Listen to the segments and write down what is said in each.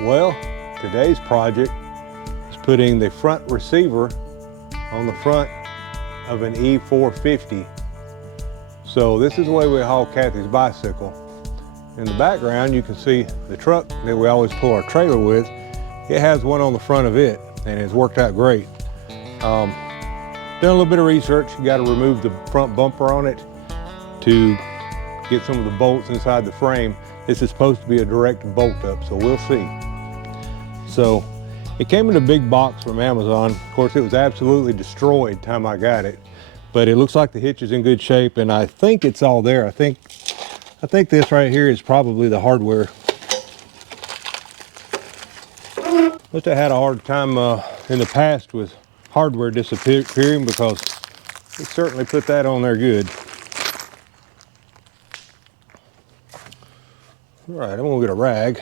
Well, today's project is putting the front receiver on the front of an E450. So this is the way we haul Kathy's bicycle. In the background you can see the truck that we always pull our trailer with. It has one on the front of it and it's worked out great. Done a little bit of research. You got to remove the front bumper on it to get some of the bolts inside the frame. This is supposed to be a direct bolt up, so we'll see. So it came in a big box from Amazon. Of course, it was absolutely destroyed time I got it, but it looks like the hitch is in good shape, and I think it's all there. I think this right here is probably the hardware. Must have had a hard time in the past with hardware disappearing, because it certainly put that on there good. All right, I'm gonna get a rag.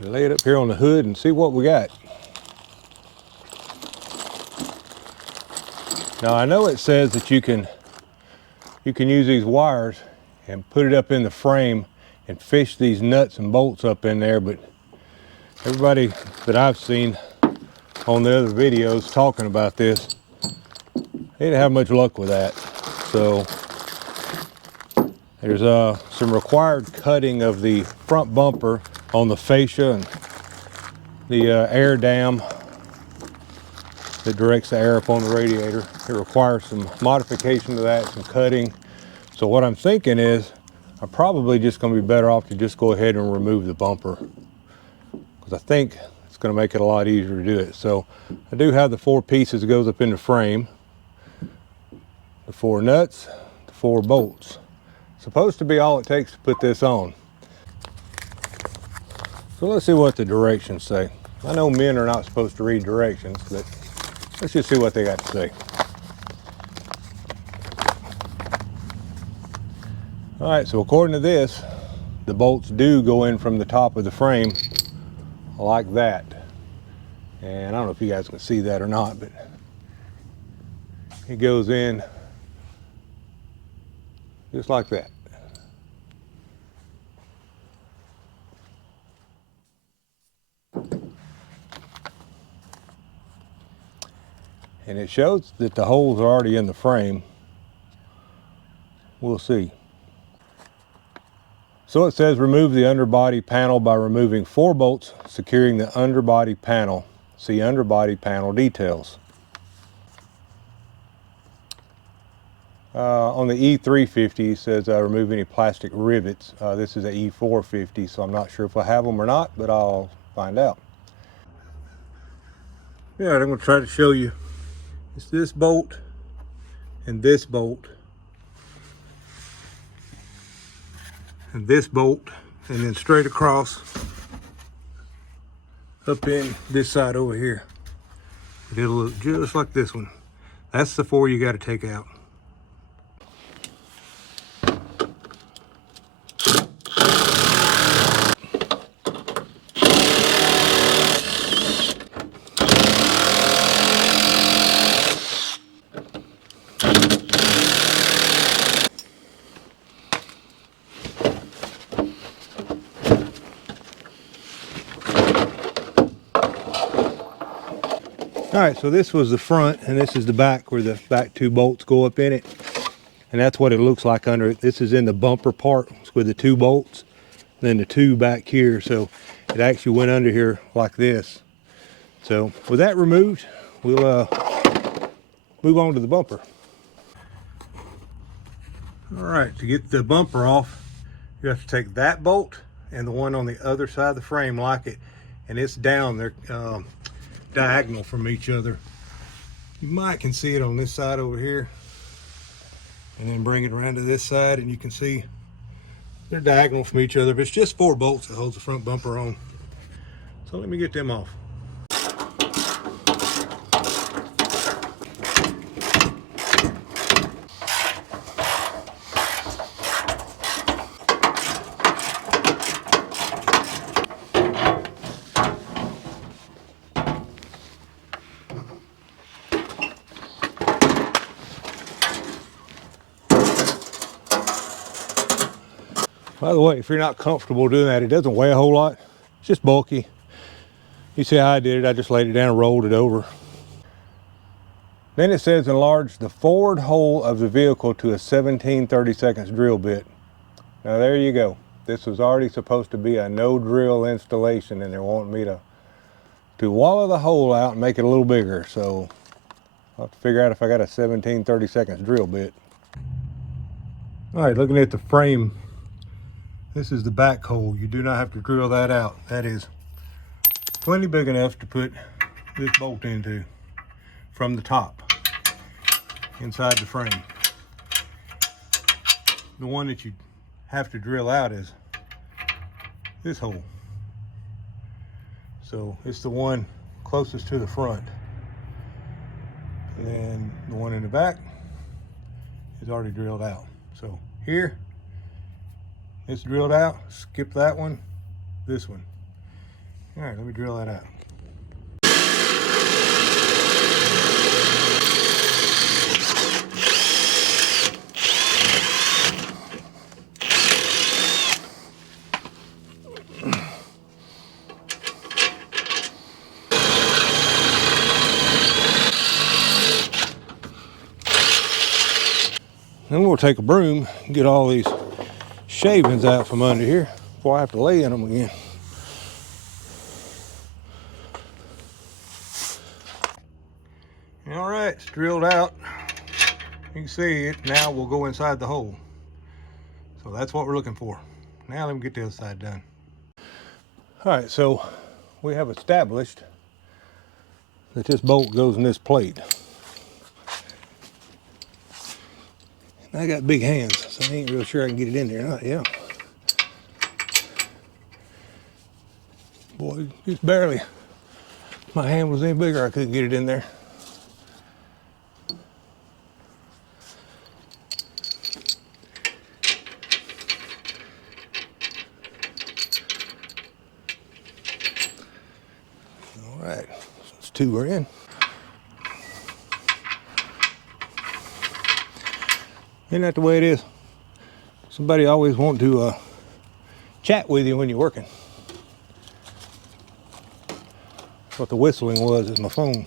Lay it up here on the hood and see what we got. Now I know it says that you can use these wires and put it up in the frame and fish these nuts and bolts up in there, but everybody that I've seen on the other videos talking about this, they didn't have much luck with that. So there's some required cutting of the front bumper on the fascia and the air dam that directs the air up on the radiator. It requires some modification to that, some cutting. So what I'm thinking is I'm probably just going to be better off to just go ahead and remove the bumper, because I think it's going to make it a lot easier to do it. So I do have the 4 pieces that goes up in the frame, the 4 nuts, the 4 bolts. Supposed to be all it takes to put this on. So let's see what the directions say. I know men are not supposed to read directions, but let's just see what they got to say. All right, so according to this, the bolts do go in from the top of the frame like that. And I don't know if you guys can see that or not, but it goes in just like that. And it shows that the holes are already in the frame. We'll see. So it says remove the underbody panel by removing 4 bolts securing the underbody panel. See underbody panel details. On the E350 it says remove any plastic rivets. This is an E450, so I'm not sure if I have them or not, but I'll find out. Yeah, I'm going to try to show you. It's this bolt and this bolt and this bolt, and then straight across up in this side over here. It'll look just like this one. That's the 4 you got to take out. All right, so this was the front and this is the back, where the back 2 bolts go up in it. And that's what it looks like under it. This is in the bumper part with the 2 bolts, then the 2 back here. So it actually went under here like this. So with that removed, we'll move on to the bumper. All right, to get the bumper off, you have to take that bolt and the one on the other side of the frame like it, and it's down there diagonal from each other. You might can see it on this side over here, and then bring it around to this side and you can see they're diagonal from each other, but it's just 4 bolts that holds the front bumper on. So let me get them off. By the way, if you're not comfortable doing that, it doesn't weigh a whole lot. It's just bulky. You see how I did it? I just laid it down and rolled it over. Then it says enlarge the forward hole of the vehicle to a 17/32 drill bit. Now there you go. This was already supposed to be a no drill installation, and they're wanting me to wallow the hole out and make it a little bigger. So I'll have to figure out if I got a 17/32 drill bit. All right, looking at the frame, this is the back hole. You do not have to drill that out. That is plenty big enough to put this bolt into from the top inside the frame. The one that you have to drill out is this hole. So it's the one closest to the front. And then the one in the back is already drilled out. So here, it's drilled out. Skip that one, this one. All right, let me drill that out. Then we'll take a broom and get all these shavings out from under here before I have to lay in them again. All right, it's drilled out. You can see it. Now we'll go inside the hole. So that's what we're looking for. Now let me get the other side done. All right, so we have established that this bolt goes in this plate. I got big hands, so I ain't real sure I can get it in there or not. Yeah. Boy, just barely. If my hand was any bigger, I couldn't get it in there. All right, so it's two we're in. Isn't that the way it is? Somebody always want to chat with you when you're working. What the whistling was is my phone.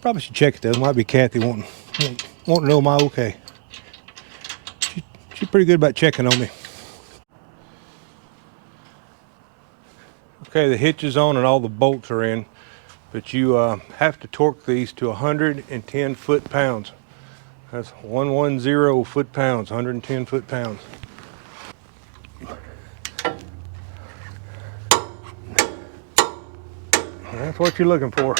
Probably should check it though. Might be Kathy wanting to know my okay. She's pretty good about checking on me. Okay, the hitch is on and all the bolts are in, but you have to torque these to 110 foot-pounds. That's 110 foot-pounds, 110 foot-pounds. That's what you're looking for.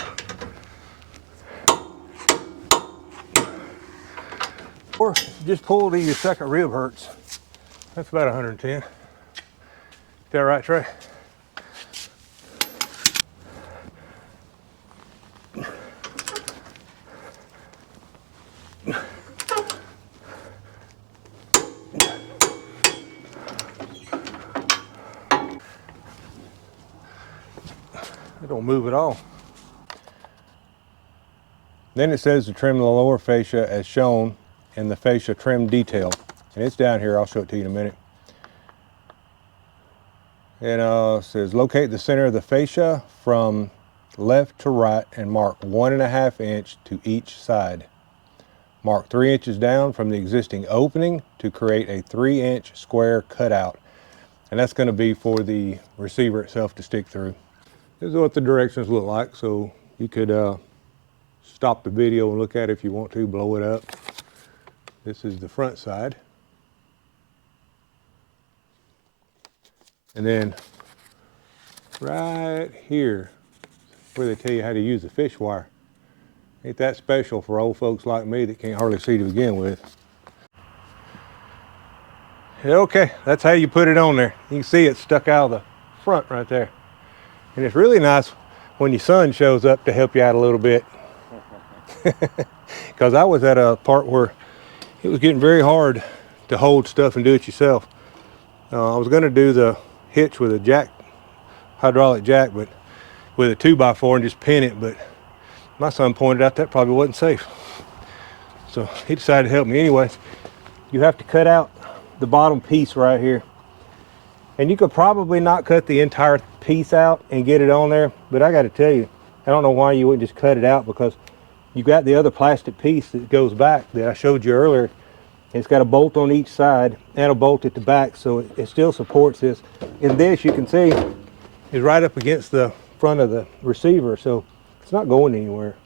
Or just pull till your second rib hurts. That's about 110. Is that right, Trey? It don't move at all. Then it says to trim the lower fascia as shown in the fascia trim detail. And it's down here, I'll show it to you in a minute. And it says locate the center of the fascia from left to right and mark 1.5 inch to each side. Mark 3 inches down from the existing opening to create a 3-inch square cutout. And that's going to be for the receiver itself to stick through. This is what the directions look like, so you could stop the video and look at it if you want to, blow it up. This is the front side. And then right here, where they tell you how to use the fish wire. Ain't that special for old folks like me that can't hardly see to begin with. Okay, that's how you put it on there. You can see it stuck out of the front right there. And it's really nice when your son shows up to help you out a little bit. Because I was at a part where it was getting very hard to hold stuff and do it yourself. I was going to do the hitch with a jack, hydraulic jack, but with a 2x4 and just pin it, but my son pointed out that probably wasn't safe. So he decided to help me anyway. You have to cut out the bottom piece right here. And you could probably not cut the entire piece out and get it on there, but I got to tell you, I don't know why you wouldn't just cut it out, because you got the other plastic piece that goes back that I showed you earlier. It's got a bolt on each side and a bolt at the back, so it still supports this. And this, you can see, is right up against the front of the receiver, so it's not going anywhere.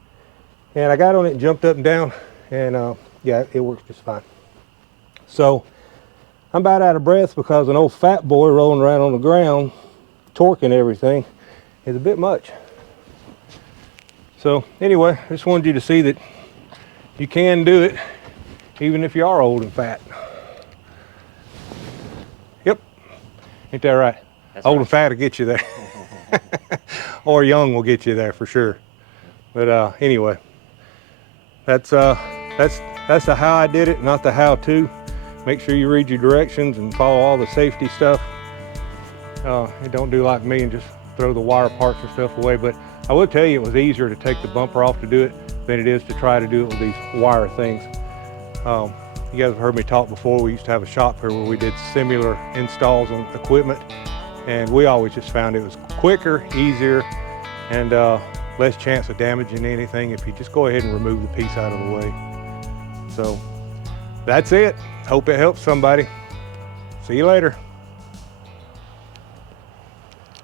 And I got on it and jumped up and down, and yeah, it works just fine. So I'm about out of breath because an old fat boy rolling around on the ground, torquing everything, is a bit much. So anyway, I just wanted you to see that you can do it even if you are old and fat. Yep, ain't that right? That's old right. And fat will get you there. Or young will get you there for sure. But anyway, that's the how I did it, not the how to. Make sure you read your directions and follow all the safety stuff. And don't do like me and just throw the wire parts and stuff away. But I will tell you, it was easier to take the bumper off to do it than it is to try to do it with these wire things. You guys have heard me talk before. We used to have a shop here where we did similar installs on equipment, and we always just found it was quicker, easier, and less chance of damaging anything if you just go ahead and remove the piece out of the way. So that's it. Hope it helps somebody. See you later.